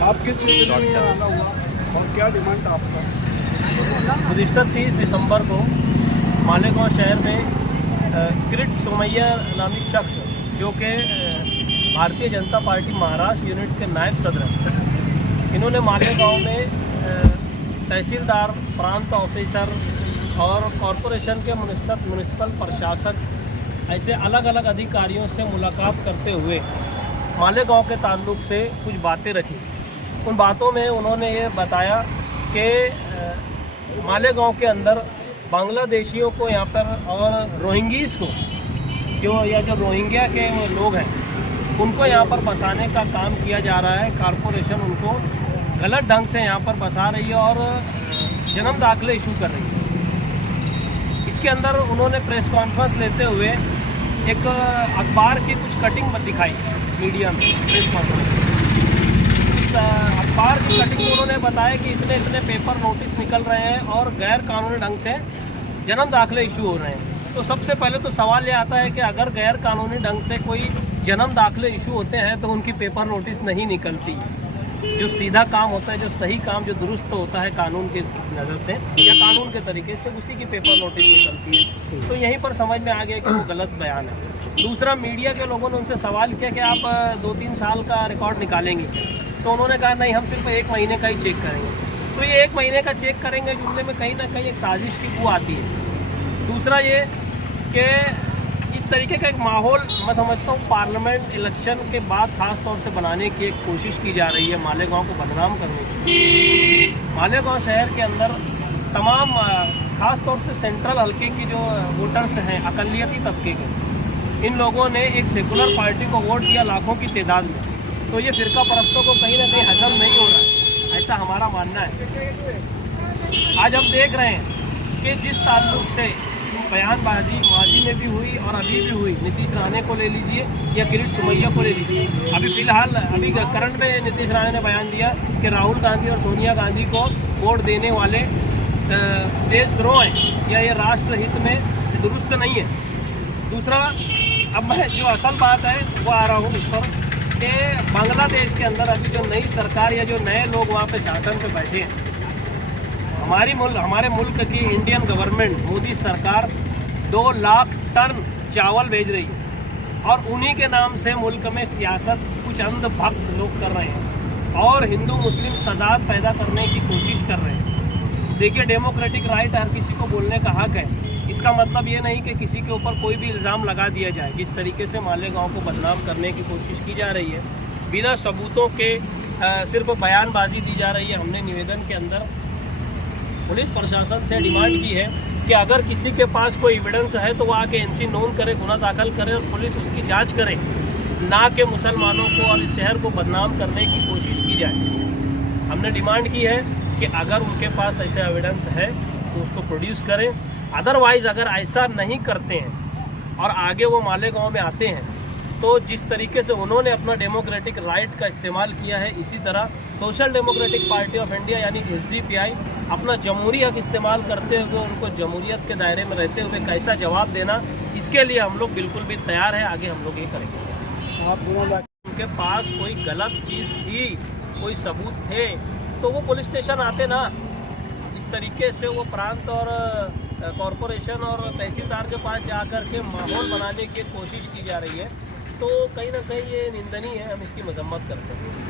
आपके क्षेत्र में आना हुआ और क्या डिमांड आपका? गुज़िश्ता 30 दिसंबर को मालेगांव शहर में किरीट सोमैया नामी शख्स जो कि भारतीय जनता पार्टी महाराष्ट्र यूनिट के नायब सदर हैं, इन्होंने मालेगांव में तहसीलदार, प्रांत ऑफिसर और कॉरपोरेशन के म्युनिसिपल प्रशासक ऐसे अलग अलग अधिकारियों से मुलाकात करते हुए मालेगांव के ताल्लुक से कुछ बातें रखी। उन बातों में उन्होंने ये बताया कि मालेगांव के अंदर बांग्लादेशियों को यहाँ पर और रोहिंग्यास को जो रोहिंग्या के लोग हैं उनको यहाँ पर बसाने का काम किया जा रहा है। कॉरपोरेशन उनको गलत ढंग से यहाँ पर बसा रही है और जन्म दाखिले इशू कर रही है। इसके अंदर उन्होंने प्रेस कॉन्फ्रेंस लेते हुए एक अखबार की कुछ कटिंग दिखाई मीडिया में। प्रेस कॉन्फ्रेंस इस अखबार की कटिंग में उन्होंने बताया कि इतने इतने पेपर नोटिस निकल रहे हैं और गैर कानूनी ढंग से जन्म दाखिले इशू हो रहे हैं। तो सबसे पहले तो सवाल ये आता है कि अगर गैर कानूनी ढंग से कोई जन्म दाखिले इशू होते हैं तो उनकी पेपर नोटिस नहीं निकलती। जो सीधा काम होता है, जो सही काम, जो दुरुस्त होता है कानून की नज़र से या कानून के तरीके से, उसी की पेपर नोटिस निकलती है। तो यहीं पर समझ में आ गया कि वो गलत बयान है। दूसरा, मीडिया के लोगों ने उनसे सवाल किया कि आप 2-3 साल का रिकॉर्ड निकालेंगे, तो उन्होंने कहा नहीं, हम सिर्फ 1 महीने का ही चेक करेंगे। तो ये 1 महीने का चेक करेंगे जुमले में कहीं ना कहीं एक साजिश की बू आती है। दूसरा ये कि इस तरीके का एक माहौल मैं समझता हूँ पार्लियामेंट इलेक्शन के बाद खास तौर से बनाने की एक कोशिश की जा रही है मालेगांव को बदनाम करने की। मालेगांव शहर के अंदर तमाम खास तौर से सेंट्रल हल्के की जो वोटर्स हैं, अकलियती तबके के, इन लोगों ने एक सेकुलर पार्टी को वोट दिया लाखों की तादाद में। तो ये फिरका परस्तों को कहीं ना कहीं हजम नहीं हो रहा है, ऐसा हमारा मानना है। आज हम देख रहे हैं कि जिस ताल्लुक से बयानबाजी माजी में भी हुई और अभी भी हुई, नीतीश राणे को ले लीजिए या किरीट सोमैया को ले लीजिए। अभी फिलहाल करंट में नीतीश राणे ने बयान दिया कि राहुल गांधी और सोनिया गांधी को वोट देने वाले देशद्रोह हैं या ये राष्ट्र हित में दुरुस्त नहीं है। दूसरा, अब मैं जो असल बात है वो आ रहा हूँ उस पर कि बांग्लादेश के अंदर अभी जो नई सरकार या जो नए लोग वहाँ पे शासन पे बैठे हैं, हमारे मुल्क की इंडियन गवर्नमेंट, मोदी सरकार 2 लाख टन चावल भेज रही है और उन्हीं के नाम से मुल्क में सियासत कुछ अंधभक्त लोग कर रहे हैं और हिंदू मुस्लिम तजाद पैदा करने की कोशिश कर रहे हैं। देखिए, डेमोक्रेटिक राइट हर किसी को बोलने का हक है। इसका मतलब ये नहीं कि किसी के ऊपर कोई भी इल्ज़ाम लगा दिया जाए। जिस तरीके से मालेगांव को बदनाम करने की कोशिश की जा रही है, बिना सबूतों के सिर्फ बयानबाजी दी जा रही है। हमने निवेदन के अंदर पुलिस प्रशासन से डिमांड की है कि अगर किसी के पास कोई एविडेंस है तो वो आके एनसी नोन करे, गुना दाखिल करे और पुलिस उसकी जांच करे, ना कि मुसलमानों को और इस शहर को बदनाम करने की कोशिश की जाए। हमने डिमांड की है कि अगर उनके पास ऐसा एविडेंस है तो उसको प्रोड्यूस करें। अदरवाइज़ अगर ऐसा नहीं करते हैं और आगे वो मालेगांव में आते हैं तो जिस तरीके से उन्होंने अपना डेमोक्रेटिक राइट का इस्तेमाल किया है, इसी तरह social democratic party of India यानी SDPI अपना जमहूरी हक इस्तेमाल करते हुए उनको जमहूरियत के दायरे में रहते हुए कैसा जवाब देना, इसके लिए हम लोग बिल्कुल भी तैयार हैं। आगे हम लोग ये करेंगे। उनके पास कोई गलत चीज़ थी, कोई सबूत थे तो वो पुलिस स्टेशन आते ना। इस तरीके से वो प्रांत और कॉरपोरेशन और तहसीलदार के पास जाकर के माहौल बनाने की कोशिश की जा रही है, तो कहीं ना कहीं ये निंदनीय है। हम इसकी मजम्मत करते हैं।